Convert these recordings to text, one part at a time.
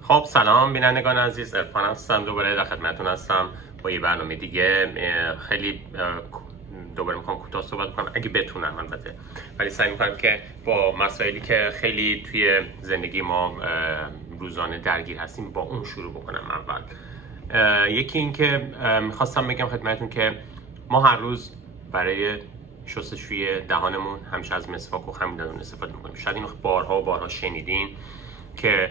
خب سلام بینندگان عزیز، عرفان هستم. دوباره در خدمتتون هستم با یه برنامه دیگه. خیلی دوباره میخوام کوتاه صحبت کنم اگه بتونم البته، ولی سعی میکنم که با مسائلی که خیلی توی زندگی ما روزانه درگیر هستیم با اون شروع بکنم. اول یکی این که میخواستم بگم خدمتتون که ما هر روز برای شستشوی دهانمون همیشه از مسواک و خمیر دندون استفاده میکنیم. شاید اینو بارها و بارها شنیدین که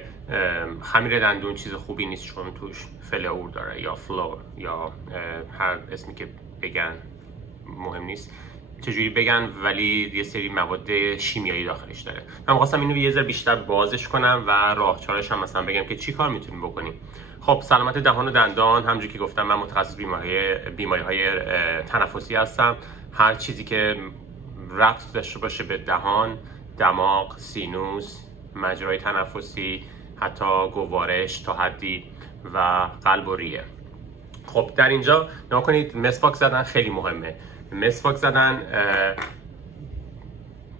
خمیر دندون چیز خوبی نیست چون توش فلور داره یا فلور یا هر اسمی که بگن مهم نیست چجوری بگن، ولی یه سری مواد شیمیایی داخلش داره. من خواستم اینو یه ذره بیشتر بازش کنم و راهکارش هم مثلا بگم که چی کار میتونیم بکنیم. خب سلامت دهان و دندان، همونجوری که گفتم من متخصص بیماری‌های تنفسی هستم. هر چیزی که ربط داشته باشه به دهان، دماغ، سینوس، مجرای تنفسی، حتی گوارش تا حدی و قلب و ریه. خب در اینجا نگاه کنید، مسواک زدن خیلی مهمه. مسواک زدن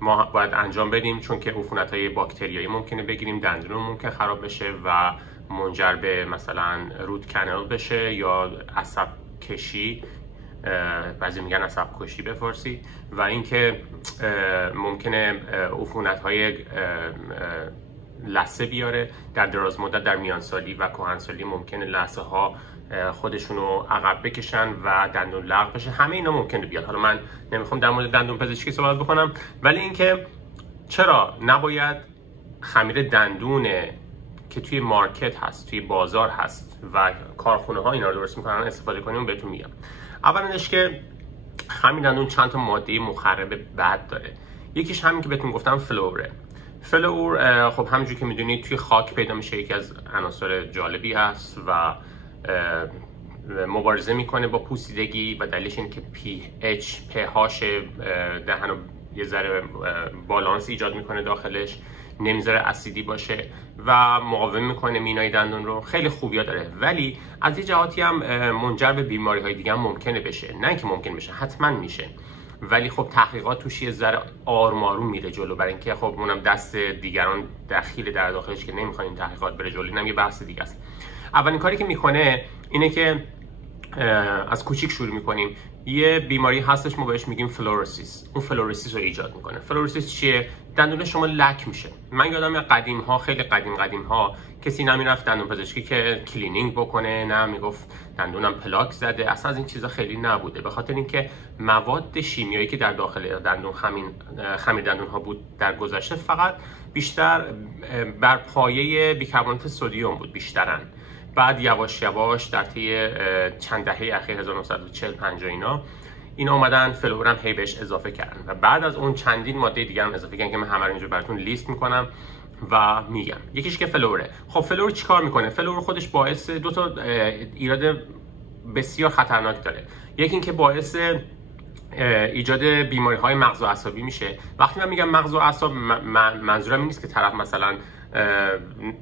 ما باید انجام بدیم چون که عفونت‌های باکتریایی ممکنه بگیریم، دندون ممکن خراب بشه و منجر به مثلا روت کانال بشه یا عصب کشی، بعضی میگن عصب کشی به فارسی، و اینکه ممکنه عفونت‌های لثه بیاره در دراز مدت. در میانسالی و کهنسالی ممکنه لثه ها خودشونو عقب بکشن و دندون لغو بشه. همه اینا ممکنه بیاد. حالا من نمیخوام در مورد دندون پزشکی صحبت بکنم، ولی اینکه چرا نباید خمیر دندون که توی مارکت هست، توی بازار هست و کارخونه ها اینا رو درست میکنن استفاده کنیم بهتون میگم. اولش که خمیر دندون چند تا ماده مخرب بد داره. یکیش همین که بهتون گفتم فلوره. فلور خب همونجوری که میدونید توی خاک پیدا میشه، یکی از عناصر جالبی هست و مبارزه میکنه با پوسیدگی و دلیلش اینه که pH دهن رو یه ذره بالانس ایجاد میکنه داخلش، نمیذاره اسیدی باشه و مقاوم میکنه مینای دندون رو. خیلی خوبیا داره، ولی از یه جهاتی هم منجر به بیماری های دیگه هم ممکنه بشه. نه اینکه ممکن بشه، حتما میشه، ولی خب تحقیقات توش یه ذره آروم آروم میره جلو، برای اینکه خب اونم دست دیگران دخیل در داخلش که نمیخوان این تحقیقات بره جلو. اینم یه بحث دیگه است. اولین کاری که میکنه اینه که از کوچیک شروع میکنیم. یه بیماری هستش ما بهش میگیم فلوروسیس. اون فلوروسیس رو ایجاد میکنه. فلوروسیس چیه؟ دندون شما لک میشه. من یادم قدیم ها، خیلی قدیم ها، کسی نمیرفت دندون پزشکی که کلینینگ بکنه، نه میگفت دندونم پلاک زده. اصلا از این چیزا خیلی نبوده، به خاطر اینکه مواد شیمیایی که در داخل دندون خمیر دندون ها بود در گذشته فقط بیشتر بر پایه بیکربنات سدیم بود بیشترن. بعد یواش یواش در طی چند دهه اخیر 1940 50 اینا اومدن فلورم هی بهش اضافه کردن و بعد از اون چندین ماده دیگه هم اضافه کردن که من همه رو اینجا براتون لیست میکنم و میگم. یکیش که فلوره. خب فلور چیکار میکنه؟ فلور خودش باعث دو تا ایراد بسیار خطرناک داره. یکی این که باعث ایجاد بیماری های مغز و عصبی میشه. وقتی من میگم مغز و اعصاب، منظورم این نیست که طرف مثلا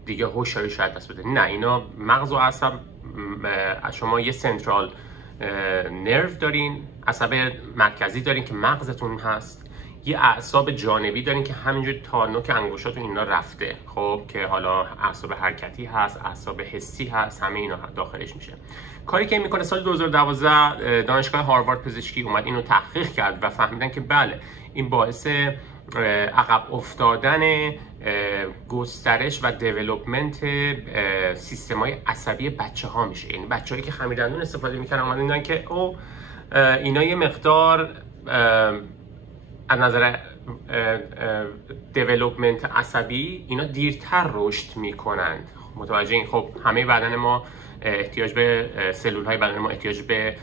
دیگه هوشیاری شاید دست بده. نه، اینا مغز و عصب، شما یه سنترال نرو دارین، عصب مرکزی دارین که مغزتون هست، یه اعصاب جانبی دارین که همینجور تا نوک انگشتاتون اینا رفته، خب که حالا اعصاب حرکتی هست، اعصاب حسی هست، همه اینا داخلش میشه. کاری که میکنه سال 2012 دانشگاه هاروارد پزشکی اومد اینو تحقیق کرد و فهمیدن که بله، این باعث عقب افتادن گسترش و دیولپمنت سیستم‌های عصبی بچه‌ها میشه. یعنی بچه‌هایی که خمیر دندون استفاده میکنن اومدن دیدن که اینا یه مقدار از نظر دیولپمنت عصبی اینا دیرتر رشد میکنند. متوجه این؟ خب همه بدن ما احتیاج به سلول‌های بدن ما احتیاج به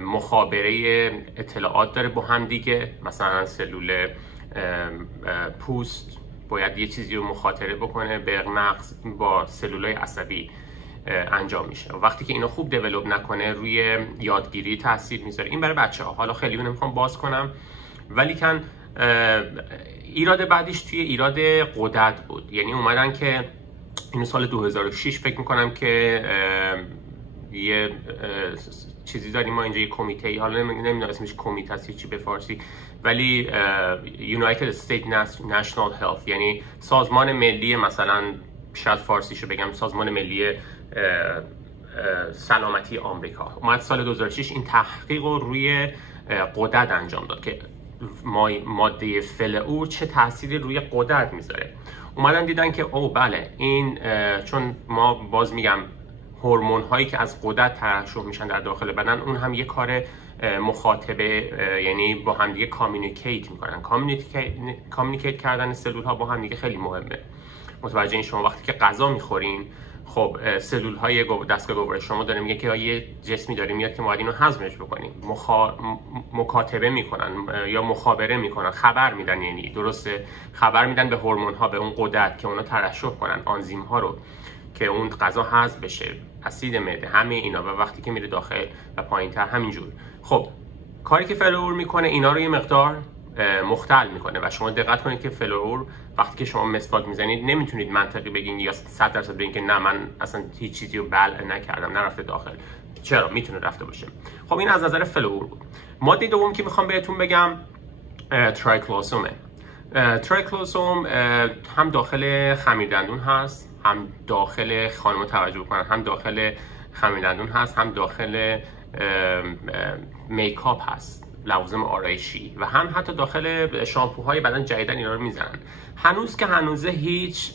مخابره اطلاعات داره با هم دیگه. مثلا سلول پوست باید یه چیزی رو مخاطره بکنه به مغز، با سلولای عصبی انجام میشه. وقتی که اینا خوب دیولپ نکنه روی یادگیری تاثیر میذاره. این برای بچه‌ها. حالا خیلی نمیخوام باز کنم، ولی کن ایراد بعدیش توی ایراد غدد بود. یعنی اومدن که اینو سال 2006 فکر میکنم که یه چیزی داریم ما اینجا، یه کمیته ای، حالا نمیدونم اسمش کمیته است چی به فارسی، ولی United States National Health، یعنی سازمان ملی مثلا شاید فارسیشو بگم، سازمان ملی سلامتی آمریکا اومد سال 2006 این تحقیق رو روی غدد انجام داد که ماده فلور چه تأثیری روی غدد میذاره. اومدن دیدن که او بله این چون ما باز میگم هورمون هایی که از غدد ترشح میشن در داخل بدن، اون هم یه کار مخاطبه، یعنی با هم دیگه کامیونیکیت میکنن. کامیونیکیت کردن سلول ها با هم دیگه خیلی مهمه. متوجه این شما وقتی که غذا میخورین، خب سلول های دستگاه گوارش شما داره میگه که یه جسمی داره میاد که ما باید اینو هضمش بکنیم. مکاتبه میکنن یا مخابره میکنن، خبر میدن، یعنی درسته خبر میدن به هورمون ها، به اون غدد که اونا ترشح کنن آنزیم ها رو که اون غذا هضم بشه، اسید معده، همه اینا. و وقتی که میره داخل و پایینتر همینجور. خب کاری که فلور میکنه اینا رو یه مقدار مختل میکنه و شما دقت کنید که فلور وقتی که شما مسواک میزنید نمیتونید منطقی بگین یا 100% بگین که نه من اصلا هیچ چیزی رو بلع نکردم، نرفته داخل. چرا؟ میتونه رفته باشه. خب این از نظر فلور بود. ماده دوم که میخوام بهتون بگم ترایکلوسومه. ترایکلوسوم هم داخل خمیردندون هست، هم داخل خانم توجه بکنن، هم داخل خمیردندون هست، هم داخل میکاپ هست، لوازم آرایشی، و هم حتی داخل شامپوهای بدن جدیدن اینا رو میزنن. هنوز که هنوزه هیچ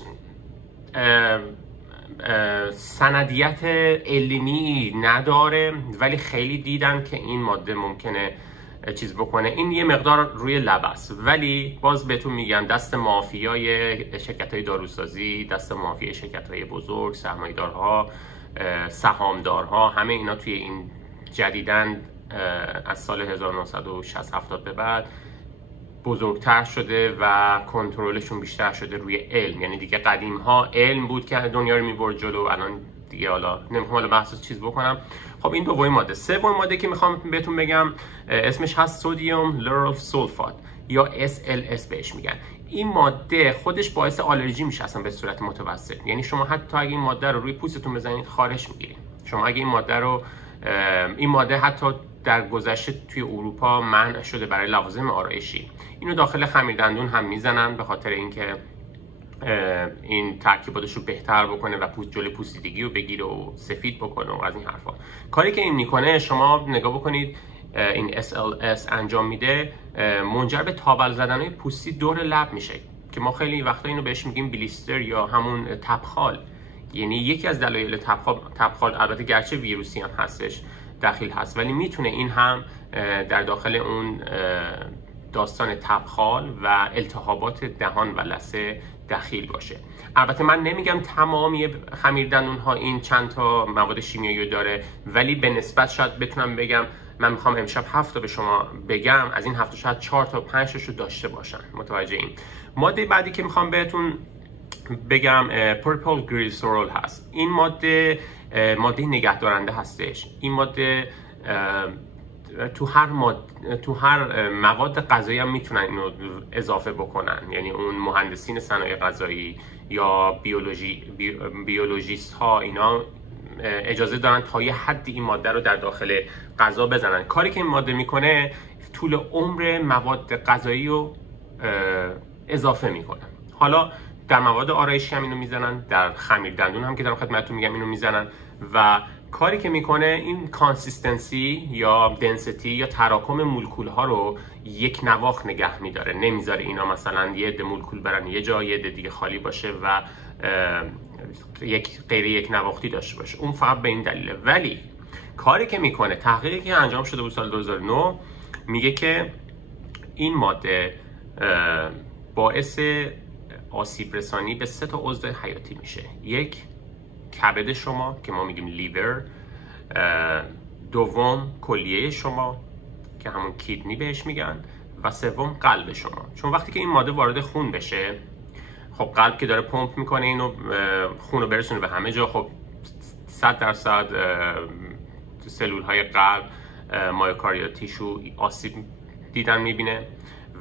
سندیت علمی نداره، ولی خیلی دیدن که این ماده ممکنه چیز بکنه. این یه مقدار روی لب است، ولی باز بهتون میگم دست مافیای شرکت‌های داروسازی، دست مافیای شرکت‌های بزرگ، سرمایه‌دارها، سهامدارها، همه اینا توی این جدیدن از سال 1960-70 به بعد بزرگتر شده و کنترلشون بیشتر شده روی علم. یعنی دیگه قدیم ها علم بود که دنیا رو میبرد جلو، الان دیگه حالا نمیخوام حالا بحث چیز بکنم. خب این دومین ماده. سومین ماده که میخوام بهتون بگم اسمش هست سدیم لورل سولفات یا SLS بهش میگن. این ماده خودش باعث آلرژی میشه اصلا به صورت متوسط. یعنی شما حتی اگه این ماده رو روی پوستتون بزنید خارش میگیرید. شما اگه این ماده حتی در گذشته توی اروپا منع شده برای لوازم آرایشی. اینو داخل خمیردندون هم میزنن به خاطر اینکه این ترکیباتش رو بهتر بکنه و جلوی پوسیدگی رو بگیره و سفید بکنه و از این حرفا. کاری که این میکنه شما نگاه بکنید این SLS انجام میده، منجر به تابل زدنهای پوستی دور لب میشه که ما خیلی وقتا اینو بهش میگیم بلیستر یا همون تبخال. یعنی یکی از دلایل تبخال البته گرچه ویروسی هم هستش دخیل هست، ولی میتونه این هم در داخل اون داستان تبخال و التهابات دهان و لثه دخیل باشه. البته من نمیگم تمامی خمیردندون ها این چند تا مواد شیمیایی داره، ولی به نسبت شاید بتونم بگم، من میخوام امشب 7 تا به شما بگم، از این 7 تا شاید 4 تا 5 تاشو داشته باشن. متوجه این. ماده بعدی که میخوام بهتون بگم پروپیل گلیسرول هست. این ماده نگهدارنده هستش. این ماده تو هر مواد غذایی هم میتونن اینو اضافه بکنن. یعنی اون مهندسین صنایع غذایی یا بیولوژیست ها اینا اجازه دارن تا یه حدی این ماده رو در داخل غذا بزنن. کاری که این ماده میکنه طول عمر مواد غذایی رو اضافه میکنه. حالا در مواد آرایشی هم اینو میزنن، در خمیردندون هم که دارم خدمتتون میگم اینو میزنن، و کاری که میکنه این کانسیستنسی یا دنسیتی یا تراکم مولکول ها رو یک نواخت نگه میداره، نمیذاره اینا مثلا یه عده مولکول برن یه جا، یه عده دیگه خالی باشه و یک نواختی داشته باشه. اون فقط به این دلیله. ولی کاری که میکنه، تحقیقی که انجام شده بود سال 2009 میگه که این ماده باعث آسیب رسانی به 3 تا عضو حیاتی میشه. یک، کبد شما که ما میگیم لیور، دوم کلیه شما که همون کیدنی بهش میگن، و سوم قلب شما. چون وقتی که این ماده وارد خون بشه، خب قلب که داره پمپ میکنه اینو خون رو برسونه به همه جا، خب 100% سلول های قلب، مایوکاردیال تیشو آسیب دیدن میبینه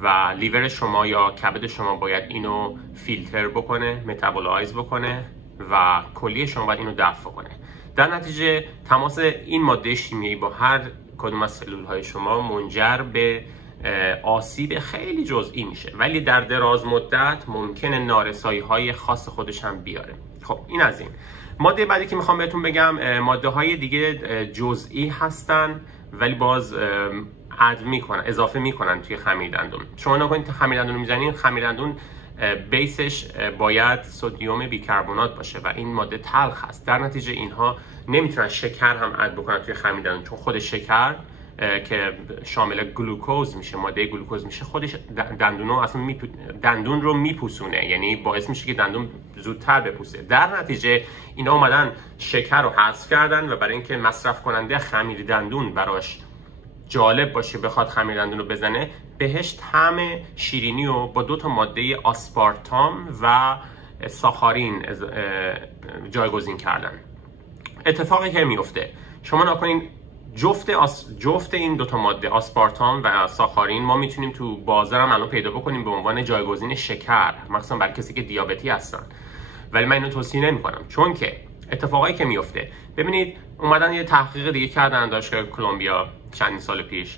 و لیور شما یا کبد شما باید اینو فیلتر بکنه، متابولایز بکنه و کلیه شما باید اینو دفع کنه. در نتیجه تماس این ماده شیمیایی با هر کدوم از سلول های شما منجر به آسیب خیلی جزئی میشه، ولی در دراز مدت ممکنه نارسایی های خاص خودش هم بیاره. خب این از این. ماده بعدی که میخوام بهتون بگم ماده های دیگه جزئی هستن ولی باز اضافه میکنن توی خمیر دندون. شما نگاه کنید خمیر دندون رو میزنین، خمیر دندون بیسش باید سدیم بیکربنات باشه و این ماده تلخ هست. در نتیجه اینها نمیتونن شکر هم اد بکنن توی خمیر دندون، چون خود شکر که شامل گلوکوز میشه، ماده گلوکوز میشه، خودش دندون رو میپوسونه، یعنی باعث میشه که دندون زودتر بپوسه. در نتیجه اینا اومدن شکر رو حذف کردن و برای اینکه مصرف کننده خمیر دندون براش جالب باشه بخواد خمیر دندون رو بزنه، بهش طعم شیرینی رو با 2 ماده آسپارتام و ساخارین جایگزین کردن. اتفاقی که میفته، شما نکنین جفت این 2 ماده آسپارتام و ساخارین ما میتونیم تو بازار هم الان پیدا بکنیم به عنوان جایگزین شکر، مخصوصا برای کسی که دیابتی هستن. ولی من اینو توصیه نمی‌کنم، چون که اتفاقایی که میفته، ببینید اومدن یه تحقیق دیگه کردن دانشگاه کلمبیا چند سال پیش،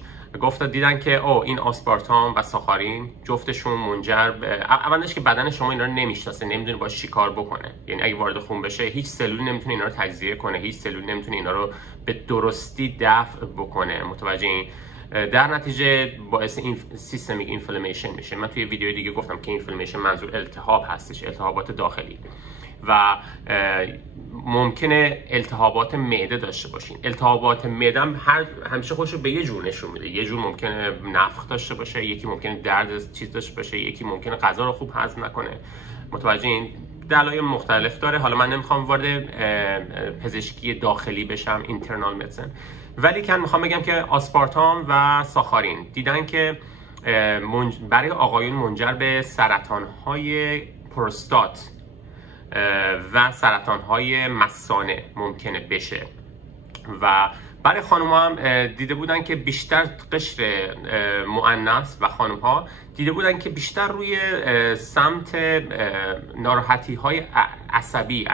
دیدن که این آسپارتام و ساخارین جفتشون منجر به اولش که بدن شما اینا رو نمیشناسه، نمیدونه باش چیکار بکنه. یعنی اگه وارد خون بشه هیچ سلولی نمیتونه اینا رو تجزیه کنه، هیچ سلولی نمیتونه اینا رو به درستی دفع بکنه. متوجه این؟ در نتیجه باعث سیستمیک اینفلامیشن میشه. من توی ویدیو دیگه گفتم که اینفلامیشن منظور التهاب هستش، التهابات داخلی، و ممکنه التهابات معده داشته باشین. التهابات معده همیشه خودش رو به یه جور نشون میده. یه جور ممکنه نفخ داشته باشه، یکی ممکنه درد چیز داشته باشه، یکی ممکنه غذا رو خوب هضم نکنه. متوجه این؟ دلایل مختلف داره. حالا من نمیخوام وارد پزشکی داخلی بشم، اینترنال مدیسن، ولی که میخوام بگم که آسپارتام و ساخارین دیدن که برای آقایون منجر به سرطان‌های پروستات و سرطان‌های مثانه ممکنه بشه. و برای خانم‌ها هم دیده بودن که بیشتر قشر مؤنث و خانم‌ها دیده بودن که بیشتر روی سمت ناراحتی‌های عصبی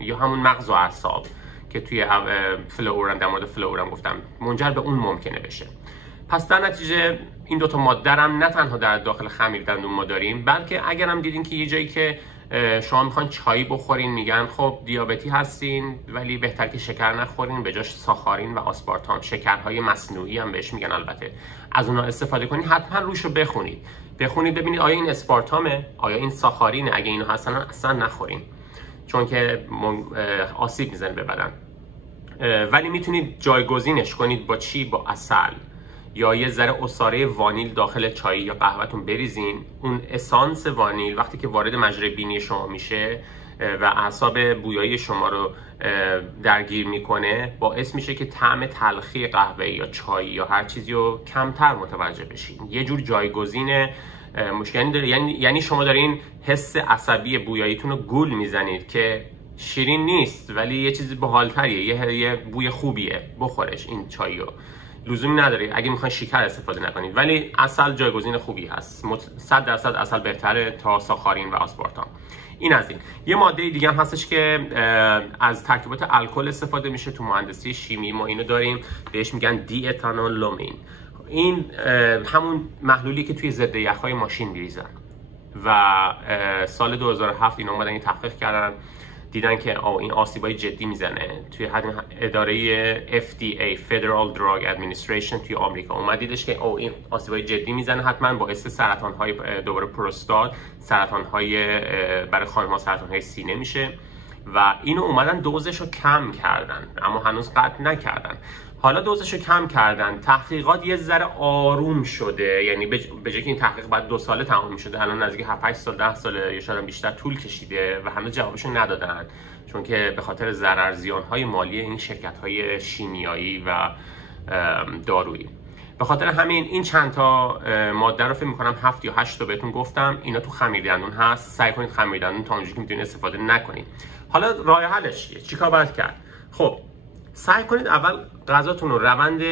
یا همون مغز و اعصاب که توی فلورم، در مورد فلورم گفتم، منجر به اون ممکنه بشه. پس در نتیجه این 2 ماده هم نه تنها در داخل خمیر دندون ما داریم، بلکه اگر هم دیدین که یه جایی که شما میخواین چای بخورین، میگن خب دیابتی هستین ولی بهتر که شکر نخورین، به جاش ساخارین و آسپارتام، شکرهای مصنوعی هم بهش میگن، البته از اونها استفاده کنین. حتما روش رو بخونید ببینید آیا این اسپارتامه، آیا این ساخارینه. اگه اینو هستن اصلا نخورین، چون که آسیب میزنه به بدن. ولی میتونید جایگزینش کنید با چی؟ با عسل یا یه ذره عصاره وانیل داخل چای یا قهوه‌تون بریزین. اون اسانس وانیل وقتی که وارد مجرا بینی شما میشه و اعصاب بویایی شما رو درگیر میکنه، باعث میشه که طعم تلخی قهوه یا چای یا هر چیزی رو کمتر متوجه بشین. یه جور جایگزین مشکلی داره. یعنی شما دارین حس عصبی بویاییتون رو گول میزنید که شیرین نیست ولی یه چیزی باحال‌تریه، یه بوی خوبیه، بخورش این چای رو. لزومی نداره اگه میخواین شکر استفاده نکنید، ولی عسل جایگزین خوبی هست. 100% عسل بهتره تا ساخارین و آسپارتام. این از این. یه ماده دیگه هم هستش که از ترکیبات الکل استفاده میشه تو مهندسی شیمی. ما اینو داریم، بهش میگن دی اتانولومین. این همون محلولی که توی ضد یخ‌های ماشین میریزن و سال 2007 اینا اومدن این تحقیق کردن، دیدن که این آسیبای جدی میزنه. توی اداره FDA Federal Drug Administration توی آمریکا اومد دیدش که این آسیبای جدی میزنه، حتما باعث سرطان‌های دوباره پروستات، سرطان‌های برای خانم‌ها، سرطان‌های سینه میشه و اینو اومدن دوزش رو کم کردن، اما هنوز قطع نکردن. حالا دوزش رو کم کردن، تحقیقات یه ذره آروم شده، یعنی به جای که این تحقیق بعد 2 ساله تمام می‌شده، الان نزدیک 7-8 سال 10 سال یا شاید بیشتر طول کشیده و هنوز جوابشو ندادن، چون که به خاطر ضرر زیان‌های مالی این شرکت‌های شیمیایی و دارویی. به خاطر همین این چند تا ماده رو فکر می‌کنم 7 یا 8 تا بهتون گفتم، اینا تو خمیر دندون هست. سعی کنید خمیر دندون تا اونجایی که می‌تونید استفاده نکنید. حالا راه حلش چیه؟ چیکار باید کرد؟ خب سعی کنید اول غذاتون رو، روند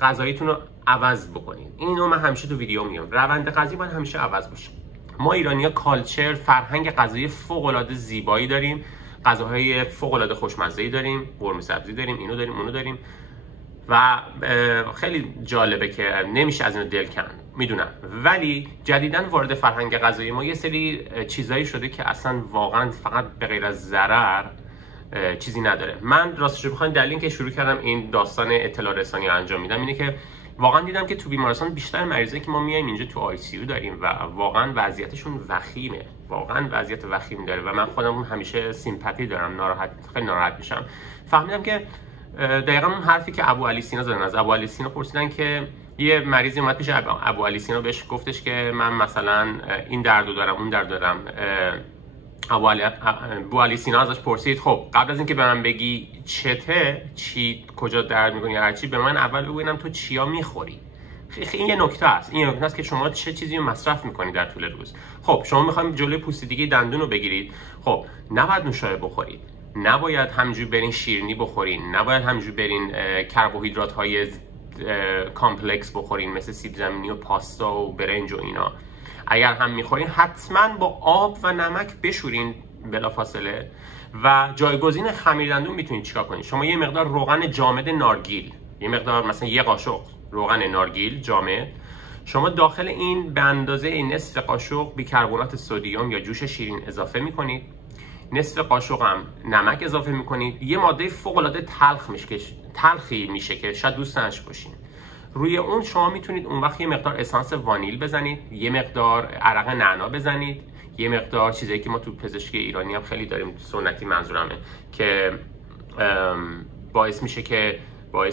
غذاییتون رو عوض بکنید. اینو من همیشه تو ویدیو میگم، روند غذایی باید همیشه عوض بشه. ما ایرانی‌ها کالچر، فرهنگ غذایی فوق‌العاده زیبایی داریم، غذاهای فوق‌العاده خوشمزه‌ای داریم، قرمه سبزی داریم، اینو داریم، اونو داریم، و خیلی جالبه که نمیشه از اینو دل کن، میدونم، ولی جدیداً وارد فرهنگ غذایی ما یه سری چیزایی شده که اصلا واقعا فقط به غیر از ضرر چیزی نداره. من راستش رو بخواید دلیل اینکه شروع کردم این داستان اطلاع رسانی رو انجام میدم اینه که واقعا دیدم که تو بیمارستان بیشتر مریضایی که ما میایم اینجا تو آی سی یو داریم و واقعا وضعیتشون وخیمه، واقعا وضعیت وخیم داره و من خودم همیشه سیمپاتی دارم، خیلی ناراحت میشم. فهمیدم که دقیقاً اون حرفی که ابو علی سینا زدن، از ابو علی سینا پرسیدن که یه مریضی اومد پیش ابو علی سینا، بهش گفتش که من مثلا این دردو دارم اون درد دارم. ابو علی سینا ازش پرسید خب قبل از اینکه به من بگی چی کجا درد میکنی یا هر چی، به من اول بگو اینم تو چیا میخوری. این یه نکته است، این نکته است که شما چه چیزی رو مصرف میکنید در طول روز. خب شما میخواید جلوی پوسیدگی دندون رو بگیرید، خب نباید نوشابه بخورید، نباید همینجوری برین شیرینی بخورین، نباید همینجوری برین کربوهیدرات های کامپلکس بخورین مثل سیب زمینی و پاستا و برنج و اینا. اگر هم میخورین حتما با آب و نمک بشورین بلافاصله. و جایگزین خمیر دندون میتونید چیکار کنید؟ شما یه مقدار روغن جامد نارگیل، یه مقدار مثلا یه قاشق روغن نارگیل جامد، شما داخل این به اندازه نصف قاشق بیکربنات سدیم یا جوش شیرین اضافه میکنید، نصف قاشق هم نمک اضافه میکنید، یه ماده فوق العاده تلخی میشه که شاید دوست نداشته باشین. روی اون شما میتونید اون وقت یه مقدار اسانس وانیل بزنید، یه مقدار عرق نعنا بزنید، یه مقدار چیزایی که ما تو پزشکی ایرانی هم خیلی داریم، سنتی منظورمه، که باعث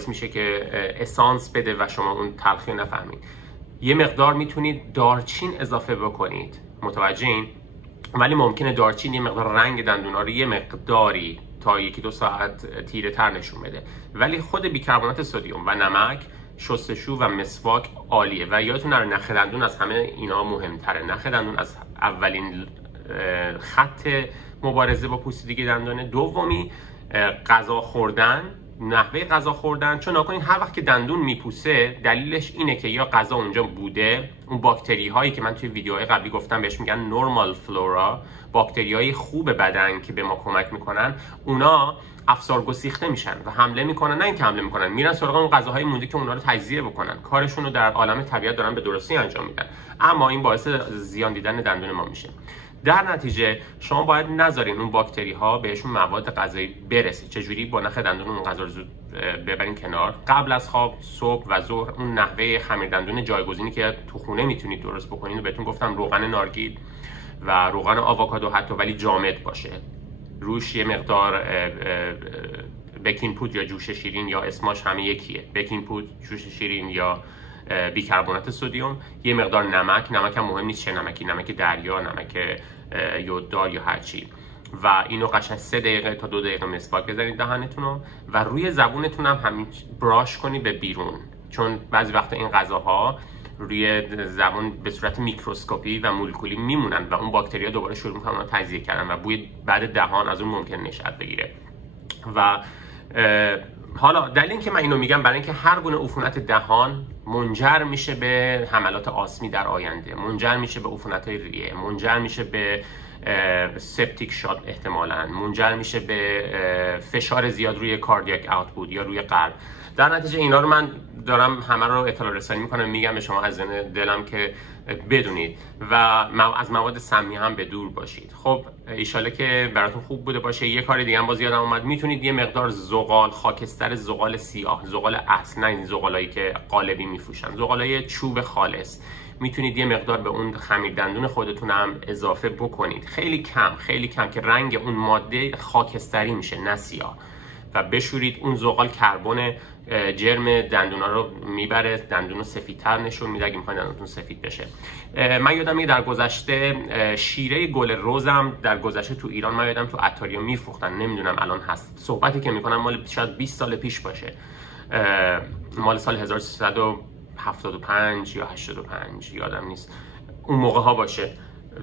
میشه که اسانس بده و شما اون تلخی رو نفهمید. یه مقدار میتونید دارچین اضافه بکنید، متوجهین؟ ولی ممکنه دارچین یه مقدار رنگ دندونا رو یه مقداری تا 1-2 ساعت تیره تر نشون بده. ولی خود بیکربنات سدیم و نمک، شستشو و مسواک عالیه. و یادتون نره نخ دندون از همه اینا مهمتره. نخ دندون از اولین خط مبارزه با پوسیدگی دندونه. دومی غذا خوردن، نحوه غذا خوردن. چون نکنین هر وقت که دندون میپوسه دلیلش اینه که یا غذا اونجا بوده، اون باکتری هایی که من توی ویدیوهای قبلی گفتم بهش میگن نورمال فلورا، باکتری های خوب بدن که به ما کمک میکنن، اونا افسار گسیخته میشن و حمله میکنن. نه اینکه حمله میکنن، میرن سراغ اون غذاهای مونده که اونا رو تجزیه بکنن. کارشون رو در عالم طبیعت دارن به درستی انجام میدن، اما این باعث زیان دیدن دندون ما میشه. در نتیجه شما باید نذارین اون باکتری ها بهشون مواد غذایی برسه. چجوری؟ با نخ دندون اون غذا رو زود ببرین کنار. قبل از خواب، صبح و ظهر، اون نحوه خمیر دندون جایگزینی که تو خونه میتونید درست بکنید و بهتون گفتم روغن نارگیل و روغن آووکادو حتی، ولی جامد باشه، روش یه مقدار بیکینگ پودر یا جوش شیرین یا اسمش همه یکیه، بیکینگ پودر، جوش شیرین یا بیکربنات سدیم، یه مقدار نمک هم مهم نیست چه نمکی، نمک دریا، نمک یوددار یا هر چی، و اینو قشنگ 3 دقیقه تا 2 دقیقه مسواک بزنید دهانتون رو و روی زبونتون هم همین براش کنید به بیرون. چون بعضی وقتا این غذاها روی زبون به صورت میکروسکوپی و مولکولی میمونن و اون باکتریا دوباره شروع میکنن اونها تجزیه کردن و بوی بعد دهان از اون ممکن نشأت بگیره. و حالا دلیل این که من اینو میگم برای اینکه هر گونه عفونت دهان منجر میشه به حملات آسمی در آینده، منجر میشه به عفونت‌های ریه، منجر میشه به سپتیک شات احتمالاً، منجر میشه به فشار زیاد روی کاردیاک اوتپوت یا روی قلب. در نتیجه اینا رو من دارم همه رو اطلاع رسانی میکنم، میگم به شما از دلم که بدونید و از مواد سمی هم به دور باشید. خب ایشاله که براتون خوب بوده باشه. یه کار دیگه هم باز یادم اومد، میتونید یه مقدار زغال، خاکستر زغال سیاه، زغال اصل، نه این زغالایی که قالبی میفروشن، زغالای چوب خالص، میتونید یه مقدار به اون خمیر دندون خودتون هم اضافه بکنید، خیلی کم که رنگ اون ماده خاکستری میشه نه سیاه، و بشورید. اون زغال کربن جرم دندونا رو میبره، دندون رو سفیدتر نشون میده اگه میخواین دندونتون سفید بشه. من یادم در گذشته شیره گل روزم در گذشته تو ایران من یادم تو عطاری‌ها میفروختن، نمیدونم الان هست. صحبتی که میکنم مال شاید 20 سال پیش باشه، مال سال 1375 یا 85 یادم نیست، اون موقع ها باشه.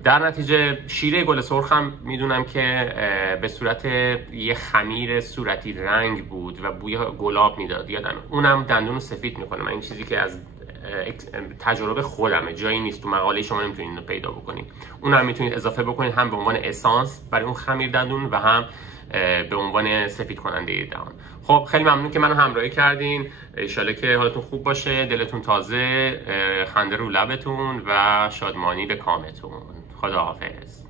در نتیجه شیره گل سرخ هم میدونم که به صورت یه خمیر صورتی رنگ بود و بوی گلاب میداد، یادم اونم دندون رو سفید میکنه. من این چیزی که از تجربه خودمه، جایی نیست تو مقاله شما نمیتونید اینو پیدا بکنید. اونم میتونید اضافه بکنید هم به عنوان اسانس برای اون خمیر دندون و هم به عنوان سفید کننده دهان. خب خیلی ممنون که منو همراهی کردین. انشالله که حالتون خوب باشه، دلتون تازه، خنده رو لبتون و شادمانی به کامتون. خداحافظ.